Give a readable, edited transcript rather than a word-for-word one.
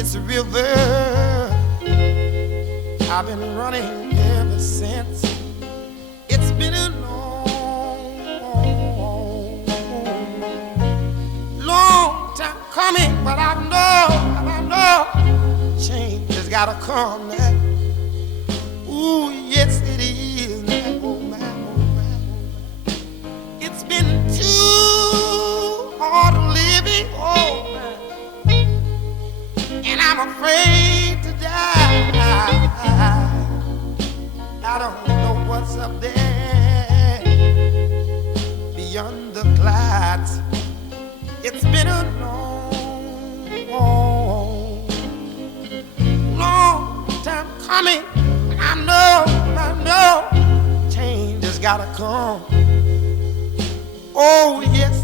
this river I've been running ever since. It's been a long time coming, but I know change has gotta come now. Ooh, yes it is now. Oh my, oh my. It's been too hard living, oh my. And I'm afraid to die. I don't know what's up there beyond the clouds. It's been a long time coming. I know, change has gotta come. Oh yes,